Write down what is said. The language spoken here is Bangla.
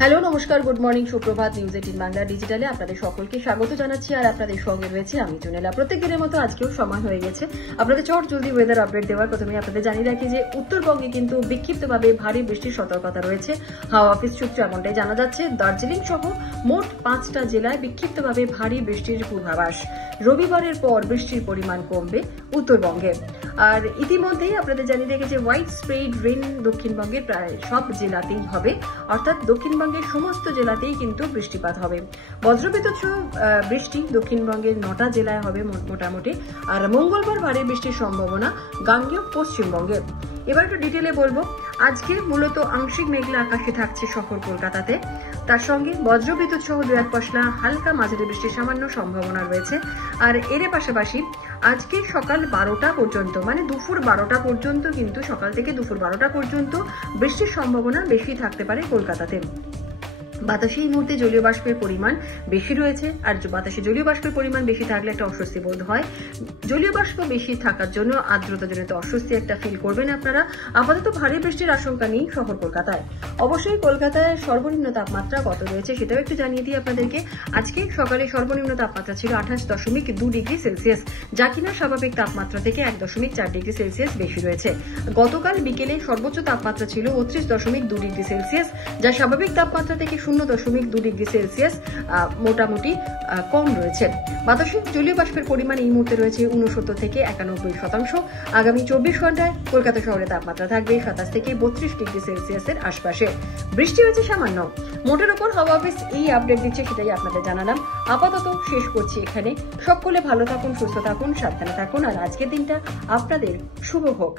হ্যালো, নমস্কার, গুড মর্নিং, সুপ্রভাত। নিউজ 18 বাংলা ডিজিটালে আপনাদের সকলকে স্বাগত জানাচ্ছি। আর আপনাদের সঙ্গে রয়েছে আমি জুনেলা। প্রত্যেক দিনের মতো আজকেও সময় হয়ে গেছে আপনাদের চট জলদি ওয়েদার আপডেট দেওয়ার। প্রথমে আপনাদের জানিয়ে রাখি যে উত্তরবঙ্গে কিন্তু বিক্ষিপ্তভাবে ভারী বৃষ্টির সতর্কতা রয়েছে। হাওয়া অফিস সূত্রে এমনটাই জানা যাচ্ছে। দার্জিলিং সহ মোট 5টা জেলায় বিক্ষিপ্তভাবে ভারী বৃষ্টির পূর্বাভাস। রবিবারের পর বৃষ্টির পরিমাণ কমবে উত্তরবঙ্গে। আর ইতিমধ্যেই আপনাদের জানিয়ে রেখে যে হোয়াইট স্প্রেড রেন দক্ষিণবঙ্গের প্রায় সব জেলাতেই হবে, অর্থাৎ দক্ষিণবঙ্গের সমস্ত জেলাতেই কিন্তু বৃষ্টিপাত হবে। বজ্রবিদ্যুৎ সহ বৃষ্টি দক্ষিণবঙ্গের 9টা জেলায় হবে মোটামুটি। আর মঙ্গলবার ভারী বৃষ্টির সম্ভাবনা গাঙ্গেয় পশ্চিমবঙ্গে। এবার একটু ডিটেলে বলবো। আজকে মূলত আংশিক মেঘলা আকাশে থাকছে শহর কলকাতাতে। তার সঙ্গে বজ্রবিদ্যুৎ সহ 2-1 পশলা হালকা মাঝারি বৃষ্টির সামান্য সম্ভাবনা রয়েছে। আর এর পাশাপাশি আজকে সকাল 12টা পর্যন্ত, মানে দুপুর 12টা পর্যন্ত, কিন্তু সকাল থেকে দুপুর 12টা পর্যন্ত বৃষ্টির সম্ভাবনা বেশি থাকতে পারে কলকাতাতে। বাতাসে এই মুহূর্তে জলীয় বাষ্পের পরিমাণ বেশি রয়েছে। আর বাতাসে জলীয় বাষ্পের পরিমাণ বেশি থাকলে একটা অস্বস্তি বোধ হয়। জলীয় বাষ্প বেশি থাকার জন্য আর্দ্রতাজনিত অস্বস্তি একটা ফিল করবেন আপনারা। আপাতত ভারী বৃষ্টির আশঙ্কা নেই শহর কলকাতায়। অবশ্যই কলকাতায় সর্বনিম্ন তাপমাত্রা কত রয়েছে সেটাও একটু জানিয়ে দিই আপনাদেরকে। আজকে সকালে সর্বনিম্ন তাপমাত্রা ছিল 28.2 ডিগ্রি সেলসিয়াস, যা কিনা স্বাভাবিক তাপমাত্রা থেকে 1.4 ডিগ্রি সেলসিয়াস বেশি রয়েছে। গতকাল বিকেলে সর্বোচ্চ তাপমাত্রা ছিল 32.2 ডিগ্রি সেলসিয়াস, যা স্বাভাবিক তাপমাত্রা থেকে 0.2 ডিগ্রি সেলসিয়াস মোটামুটি কম রয়েছে। বাতাসে জলীয় বাষ্পের পরিমাণ এই মুহূর্তে রয়েছে 69 থেকে 91%। আগামী 24 ঘন্টায় কলকাতা শহরে তাপমাত্রা থাকবে 27 থেকে 32 ডিগ্রি সেলসিয়াসের আশপাশে। বৃষ্টি হয়েছে সামান্য। মোটের ওপর হাওয়া অফিস এই আপডেট দিচ্ছে, সেটাই আপনাদের জানালাম। আপাতত শেষ করছি এখানে। সকলে ভালো থাকুন, সুস্থ থাকুন, সাবধানে থাকুন। আর আজকের দিনটা আপনাদের শুভ হোক।